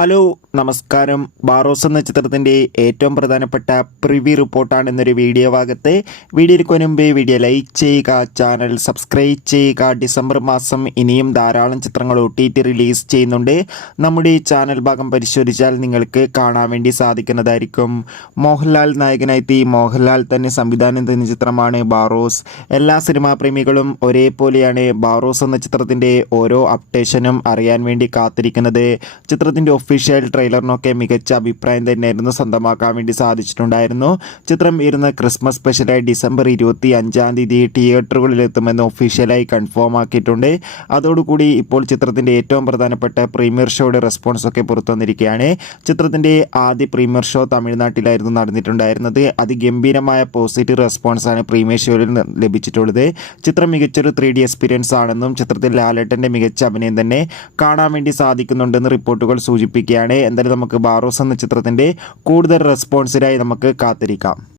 Hello നമസ്കാരം. ബാറോസ് എന്ന ചിത്രത്തിൻ്റെ ഏറ്റവും പ്രധാനപ്പെട്ട പ്രിവ്യൂ റിപ്പോർട്ടാണ് എന്നൊരു വീഡിയോ ഭാഗത്ത്. വീഡിയോയ്ക്ക് മുൻപേ വീഡിയോ ലൈക്ക് ചെയ്യുക, ചാനൽ സബ്സ്ക്രൈബ് ചെയ്യുക. ഡിസംബർ മാസം ഇനിയും ധാരാളം ചിത്രങ്ങൾ OTT റിലീസ് ചെയ്യുന്നുണ്ട്. നമ്മുടെ ഈ ചാനൽ ഭാഗം പരിശോധിച്ചാൽ നിങ്ങൾക്ക് കാണാൻ വേണ്ടി സാധിക്കുന്നതായിരിക്കും. മോഹൻലാൽ നായകനായി മോഹൻലാൽ തന്നെ സംവിധാനം ചെയ്യുന്ന ചിത്രമാണ് ബാറോസ്. എല്ലാ സിനിമാ പ്രേമികളും ഒരേപോലെയാണ് ബാറോസ് എന്ന ചിത്രത്തിൻ്റെ ഓരോ അപ്ഡേഷനും അറിയാൻ വേണ്ടി കാത്തിരിക്കുന്നത്. ചിത്രത്തിൻ്റെ ഒഫീഷ്യൽ ട്രെയിലറിനൊക്കെ മികച്ച അഭിപ്രായം തന്നെയായിരുന്നു സ്വന്തമാക്കാൻ വേണ്ടി സാധിച്ചിട്ടുണ്ടായിരുന്നു. ചിത്രം ഇരുന്ന് ക്രിസ്മസ് സ്പെഷ്യലായി ഡിസംബർ 25 തിയേറ്ററുകളിൽ എത്തുമെന്ന് ഒഫീഷ്യലായി കൺഫേം ആക്കിയിട്ടുണ്ട്. അതോടുകൂടി ഇപ്പോൾ ചിത്രത്തിൻ്റെ ഏറ്റവും പ്രധാനപ്പെട്ട പ്രീമിയർ ഷോയുടെ റെസ്പോൺസ് ഒക്കെ പുറത്തു വന്നിരിക്കുകയാണ്. ചിത്രത്തിൻ്റെ ആദ്യ പ്രീമിയർ ഷോ തമിഴ്നാട്ടിലായിരുന്നു നടന്നിട്ടുണ്ടായിരുന്നത്. അതിഗംഭീരമായ പോസിറ്റീവ് റെസ്പോൺസാണ് പ്രീമിയർ ഷോയിൽ ലഭിച്ചിട്ടുള്ളത്. ചിത്രം മികച്ചൊരു 3D എക്സ്പീരിയൻസ് ആണെന്നും ചിത്രത്തിൽ ലാലേട്ടൻ്റെ മികച്ച അഭിനയം തന്നെ കാണാൻ വേണ്ടി സാധിക്കുന്നുണ്ടെന്ന് റിപ്പോർട്ടുകൾ സൂചിപ്പിക്കുകയാണ്. എന്തായാലും നമുക്ക് ബാറോസ് എന്ന ചിത്രത്തിൻ്റെ കൂടുതൽ റെസ്പോൺസിനായി നമുക്ക് കാത്തിരിക്കാം.